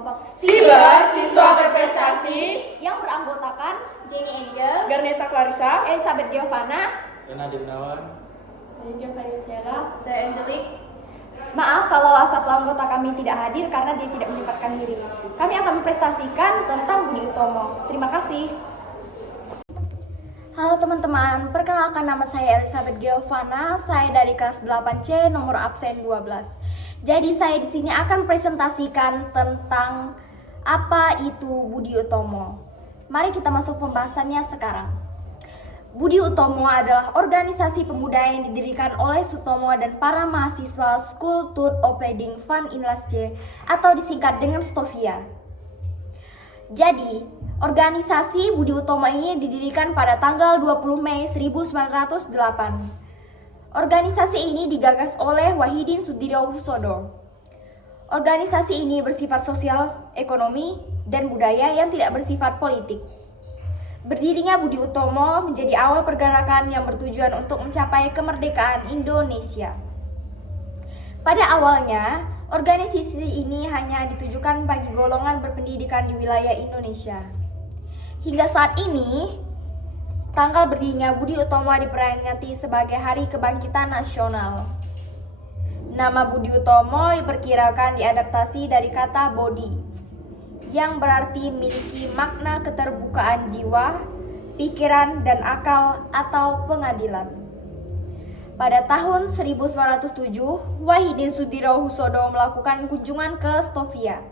kelompok Siber, siswa berprestasi, yang beranggotakan Jenny Angel, Garneta Clarissa, Elizabeth Giovanna, Renaldi Gunawan, Lydia Vanisiela, saya Angelique. Maaf kalau satu anggota kami tidak hadir karena dia tidak menyempatkan diri. Kami akan memprestasikan tentang Budi Utomo. Terima kasih. Halo teman-teman, perkenalkan nama saya Elizabeth Giovanna. Saya dari kelas 8C, nomor absen 12. Jadi saya di sini akan presentasikan tentang apa itu Budi Utomo. Mari kita masuk pembahasannya sekarang. Budi Utomo adalah organisasi pemuda yang didirikan oleh Sutomo dan para mahasiswa School Tut Opleiding Van Inlasje atau disingkat dengan Stovia. Jadi, organisasi Budi Utomo ini didirikan pada tanggal 20 Mei 1908. Organisasi ini digagas oleh Wahidin Sudirohusodo. Organisasi ini bersifat sosial, ekonomi, dan budaya yang tidak bersifat politik. Berdirinya Budi Utomo menjadi awal pergerakan yang bertujuan untuk mencapai kemerdekaan Indonesia. Pada awalnya, organisasi ini hanya ditujukan bagi golongan berpendidikan di wilayah Indonesia. Hingga saat ini, tanggal berdirinya Budi Utomo diperingati sebagai Hari Kebangkitan Nasional. Nama Budi Utomo diperkirakan diadaptasi dari kata Bodhi, yang berarti memiliki makna keterbukaan jiwa, pikiran, dan akal atau pengadilan. Pada tahun 1907, Wahidin Sudirohusodo melakukan kunjungan ke Stovia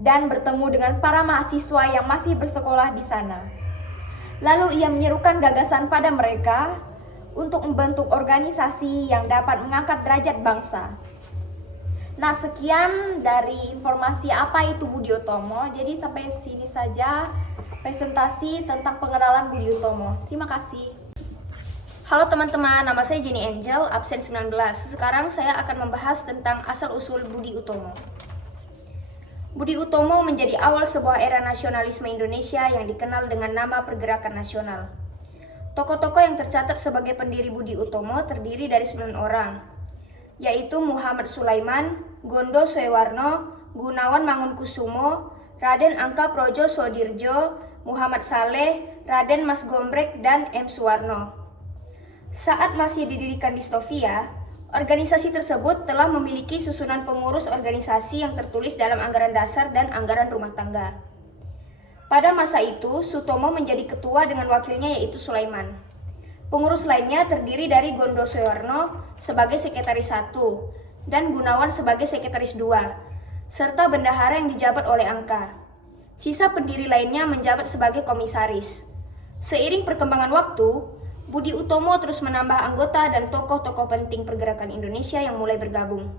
dan bertemu dengan para mahasiswa yang masih bersekolah di sana. Lalu ia menyerukan gagasan pada mereka untuk membentuk organisasi yang dapat mengangkat derajat bangsa. Nah, sekian dari informasi apa itu Budi Utomo. Jadi sampai sini saja presentasi tentang pengenalan Budi Utomo. Terima kasih. Halo teman-teman, nama saya Jenny Angel, absen 19. Sekarang saya akan membahas tentang asal-usul Budi Utomo. Budi Utomo menjadi awal sebuah era nasionalisme Indonesia yang dikenal dengan nama Pergerakan Nasional. Tokoh-tokoh yang tercatat sebagai pendiri Budi Utomo terdiri dari 9 orang, yaitu Muhammad Sulaiman, Gondo Soewarno, Gunawan Mangunkusumo, Raden Angka Projo Sodirjo, Muhammad Saleh, Raden Mas Gombrek, dan M. Suwarno. Saat masih didirikan di Stovia, organisasi tersebut telah memiliki susunan pengurus organisasi yang tertulis dalam anggaran dasar dan anggaran rumah tangga. Pada masa itu, Sutomo menjadi ketua dengan wakilnya yaitu Sulaiman. Pengurus lainnya terdiri dari Gondo Soewarno sebagai sekretaris 1 dan Gunawan sebagai sekretaris 2, serta bendahara yang dijabat oleh Angka. Sisa pendiri lainnya menjabat sebagai komisaris. Seiring perkembangan waktu, Budi Utomo terus menambah anggota dan tokoh-tokoh penting pergerakan Indonesia yang mulai bergabung,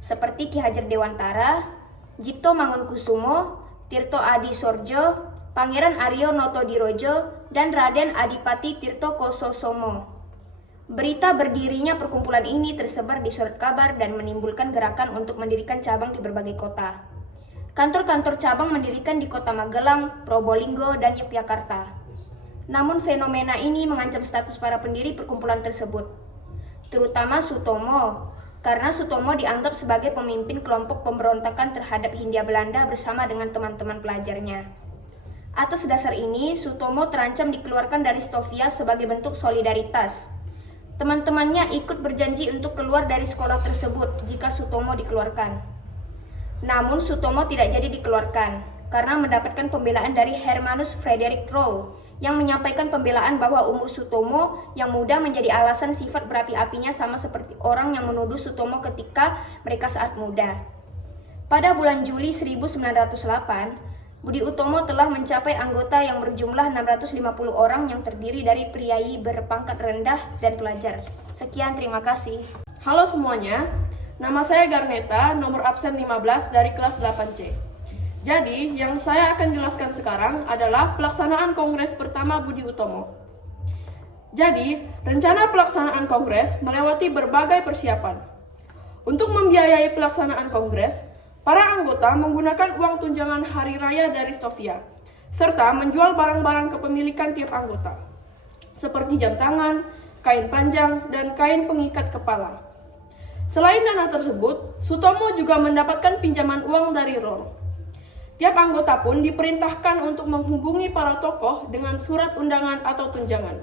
seperti Ki Hajar Dewantara, Jipto Mangunkusumo, Tirto Adi Sorjo, Pangeran Aryo Notodirojo, dan Raden Adipati Tirto Kososomo. Berita berdirinya perkumpulan ini tersebar di surat kabar dan menimbulkan gerakan untuk mendirikan cabang di berbagai kota. Kantor-kantor cabang mendirikan di kota Magelang, Probolinggo, dan Yogyakarta. Namun fenomena ini mengancam status para pendiri perkumpulan tersebut, terutama Sutomo, karena Sutomo dianggap sebagai pemimpin kelompok pemberontakan terhadap Hindia Belanda bersama dengan teman-teman pelajarnya. Atas dasar ini, Sutomo terancam dikeluarkan dari Stovia sebagai bentuk solidaritas. Teman-temannya ikut berjanji untuk keluar dari sekolah tersebut jika Sutomo dikeluarkan. Namun Sutomo tidak jadi dikeluarkan karena mendapatkan pembelaan dari Hermanus Frederick Roll yang menyampaikan pembelaan bahwa umur Sutomo yang muda menjadi alasan sifat berapi-apinya sama seperti orang yang menuduh Sutomo ketika mereka saat muda. Pada bulan Juli 1908, Budi Utomo telah mencapai anggota yang berjumlah 650 orang yang terdiri dari priai berpangkat rendah dan pelajar. Sekian, terima kasih. Halo semuanya, nama saya Garneta, nomor absen 15 dari kelas 8C. Jadi, yang saya akan jelaskan sekarang adalah pelaksanaan Kongres pertama Budi Utomo. Jadi, rencana pelaksanaan Kongres melewati berbagai persiapan. Untuk membiayai pelaksanaan Kongres, para anggota menggunakan uang tunjangan hari raya dari Stovia, serta menjual barang-barang kepemilikan tiap anggota, seperti jam tangan, kain panjang, dan kain pengikat kepala. Selain dana tersebut, Sutomo juga mendapatkan pinjaman uang dari Roll. Tiap anggota pun diperintahkan untuk menghubungi para tokoh dengan surat undangan atau tunjangan.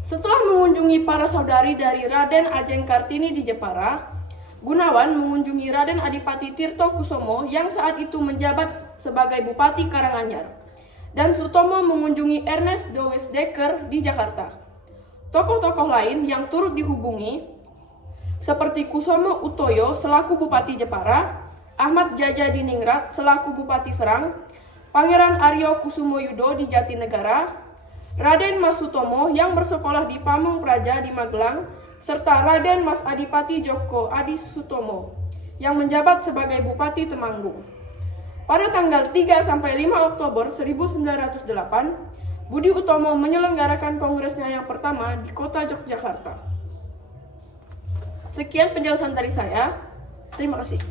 Setelah mengunjungi para saudari dari Raden Ajeng Kartini di Jepara, Gunawan mengunjungi Raden Adipati Tirto Kusumo yang saat itu menjabat sebagai Bupati Karanganyar, dan Sutomo mengunjungi Ernest Douwes-Dekker di Jakarta. Tokoh-tokoh lain yang turut dihubungi seperti Kusumo Utoyo selaku Bupati Jepara, Ahmad Jaja Diningrat selaku Bupati Serang, Pangeran Aryo Kusumo Yudo di Jatinegara, Raden Mas Sutomo yang bersekolah di Pamung Praja di Magelang, serta Raden Mas Adipati Djoko Adi Sutomo yang menjabat sebagai Bupati Temanggung. Pada tanggal 3 sampai 5 Oktober 1908, Budi Utomo menyelenggarakan kongresnya yang pertama di kota Yogyakarta. Sekian penjelasan dari saya. Terima kasih.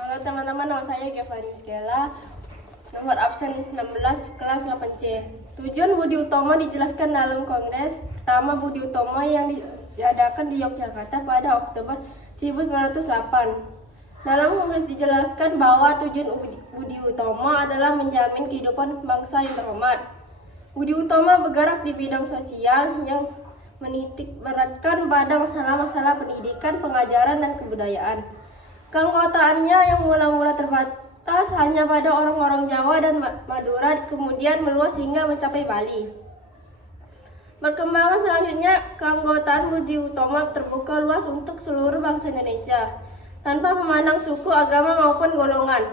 Halo teman-teman, nama saya Giovanni Skela, nomor absen 16, kelas 8C. Tujuan Budi Utomo dijelaskan dalam kongres pertama Budi Utomo yang diadakan di Yogyakarta pada Oktober 1908. Dalam kongres dijelaskan bahwa tujuan Budi Utomo adalah menjamin kehidupan bangsa yang terhormat. Budi Utomo bergerak di bidang sosial yang menitik beratkan pada masalah-masalah pendidikan, pengajaran, dan kebudayaan. Keanggotaannya yang mula-mula terbatas hanya pada orang-orang Jawa dan Madura, kemudian meluas hingga mencapai Bali. Perkembangan selanjutnya, keanggotaan Budi Utomo terbuka luas untuk seluruh bangsa Indonesia, tanpa memandang suku, agama, maupun golongan.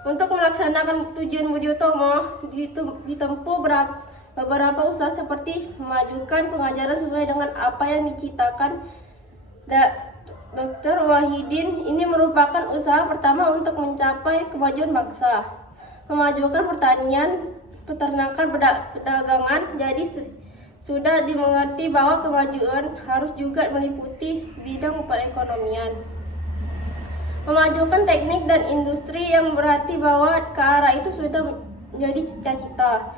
Untuk melaksanakan tujuan Budi Utomo, ditempuh beberapa usaha seperti memajukan pengajaran sesuai dengan apa yang diciptakan Dr. Wahidin. Ini merupakan usaha pertama untuk mencapai kemajuan bangsa. Memajukan pertanian, peternakan, perdagangan. Jadi sudah dimengerti bahwa kemajuan harus juga meliputi bidang perekonomian. Memajukan teknik dan industri yang berarti bahwa ke arah itu sudah menjadi cita-cita.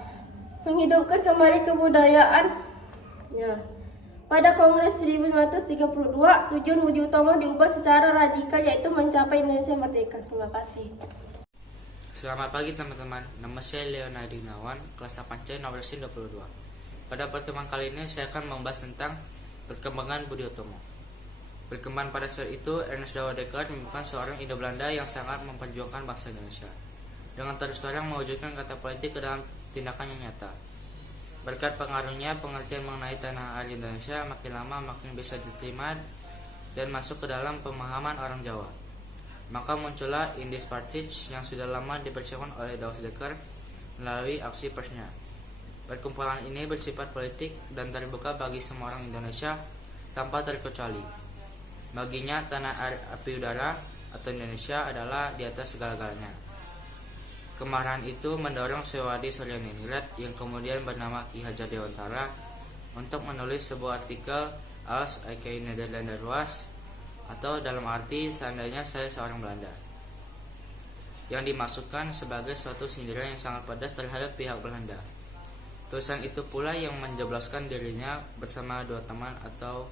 Menghidupkan kembali kebudayaan. Pada Kongres 1932, tujuan Budi Utomo diubah secara radikal, yaitu mencapai Indonesia merdeka. Terima kasih. Selamat pagi teman-teman, nama saya Leonardo Gunawan, kelas 8C nomor 22. Pada pertemuan kali ini saya akan membahas tentang perkembangan Budi Utomo. Perkembangan pada saat itu, Ernest Douwes-Dekker merupakan seorang Indo-Belanda yang sangat memperjuangkan bangsa Indonesia, dengan terus terang mewujudkan kata politik ke dalam tindakan yang nyata. Berkat pengaruhnya, pengertian mengenai tanah air Indonesia makin lama makin bisa diterima dan masuk ke dalam pemahaman orang Jawa. Maka muncullah Indies Partij yang sudah lama dipersiapkan oleh Douwes-Dekker melalui aksi persnya. Perkumpulan ini bersifat politik dan terbuka bagi semua orang Indonesia tanpa terkecuali. Baginya, tanah air, api udara atau Indonesia adalah di atas segala-galanya. Kemarahan itu mendorong Sewadi Suryaningrat yang kemudian bernama Ki Hajar Dewantara untuk menulis sebuah artikel Als ik Nederlander was, atau dalam arti seandainya saya seorang Belanda, yang dimaksudkan sebagai suatu sindiran yang sangat pedas terhadap pihak Belanda. Tulisan itu pula yang menjebloskan dirinya bersama dua teman atau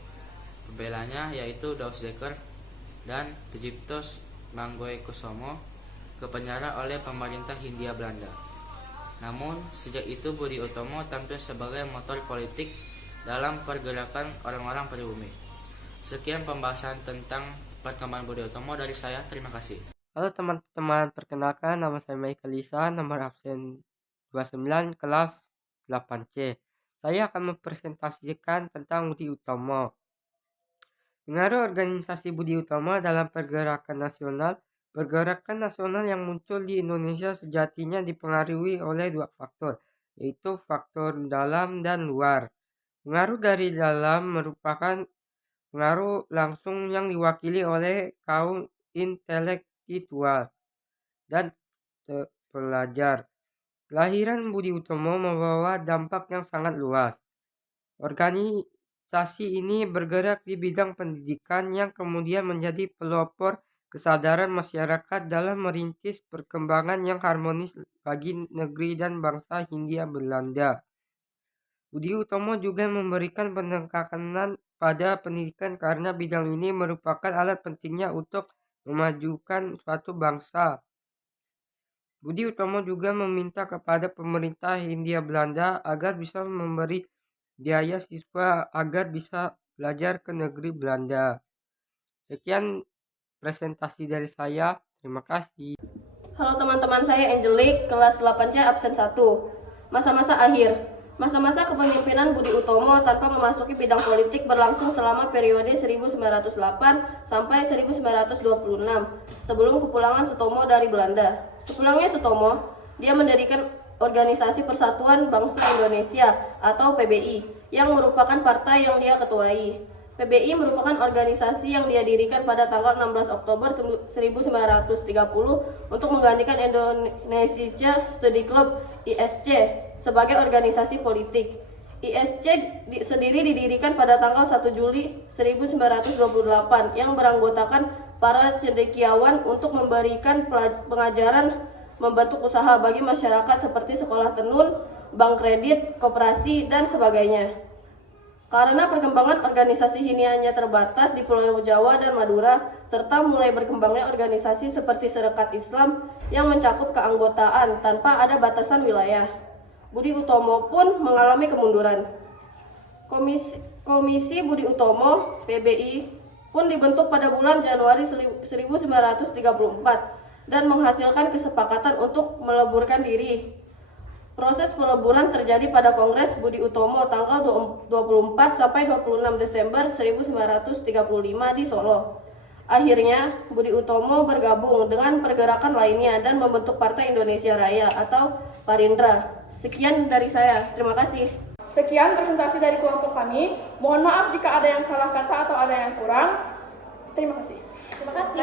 pembelanya, yaitu Douwes-Dekker dan Tjiptos Mangkoekusumo, ke penjara oleh pemerintah Hindia Belanda. Namun, sejak itu Budi Utomo tampil sebagai motor politik dalam pergerakan orang-orang pribumi. Sekian pembahasan tentang perkembangan Budi Utomo dari saya. Terima kasih. Halo teman-teman, perkenalkan nama saya Michael Lisa, nomor absen 29, kelas 8C. Saya akan mempresentasikan tentang Budi Utomo. Pengaruh organisasi Budi Utomo dalam pergerakan nasional. Pergerakan nasional yang muncul di Indonesia sejatinya dipengaruhi oleh dua faktor, yaitu faktor dalam dan luar. Pengaruh dari dalam merupakan pengaruh langsung yang diwakili oleh kaum intelektual dan pelajar. Kelahiran Budi Utomo membawa dampak yang sangat luas. Organisasi ini bergerak di bidang pendidikan yang kemudian menjadi pelopor kesadaran masyarakat dalam merintis perkembangan yang harmonis bagi negeri dan bangsa Hindia Belanda. Budi Utomo juga memberikan penekanan pada pendidikan karena bidang ini merupakan alat pentingnya untuk memajukan suatu bangsa. Budi Utomo juga meminta kepada pemerintah Hindia Belanda agar bisa memberi biaya siswa agar bisa belajar ke negeri Belanda. Sekian presentasi dari saya. Terima kasih. Halo teman-teman, saya Angelique, kelas 8C absen 1. Masa-masa akhir. Masa-masa kepemimpinan Budi Utomo tanpa memasuki bidang politik berlangsung selama periode 1908 sampai 1926 sebelum kepulangan Sutomo dari Belanda. Sepulangnya Sutomo, dia mendirikan Organisasi Persatuan Bangsa Indonesia atau PBI yang merupakan partai yang dia ketuai. PBI merupakan organisasi yang dia dirikan pada tanggal 16 Oktober 1930 untuk menggantikan Indonesia Study Club ISC sebagai organisasi politik. ISC sendiri didirikan pada tanggal 1 Juli 1928 yang beranggotakan para cendekiawan untuk memberikan pengajaran membentuk usaha bagi masyarakat seperti sekolah tenun, bank kredit, koperasi, dan sebagainya. Karena perkembangan organisasi ini hanya terbatas di Pulau Jawa dan Madura, serta mulai berkembangnya organisasi seperti Serikat Islam yang mencakup keanggotaan tanpa ada batasan wilayah, Budi Utomo pun mengalami kemunduran. Komisi Budi Utomo (PBI) pun dibentuk pada bulan Januari 1934 dan menghasilkan kesepakatan untuk meleburkan diri. Proses peleburan terjadi pada Kongres Budi Utomo tanggal 24 sampai 26 Desember 1935 di Solo. Akhirnya, Budi Utomo bergabung dengan pergerakan lainnya dan membentuk Partai Indonesia Raya atau Parindra. Sekian dari saya. Terima kasih. Sekian presentasi dari kelompok kami. Mohon maaf jika ada yang salah kata atau ada yang kurang. Terima kasih. Terima kasih.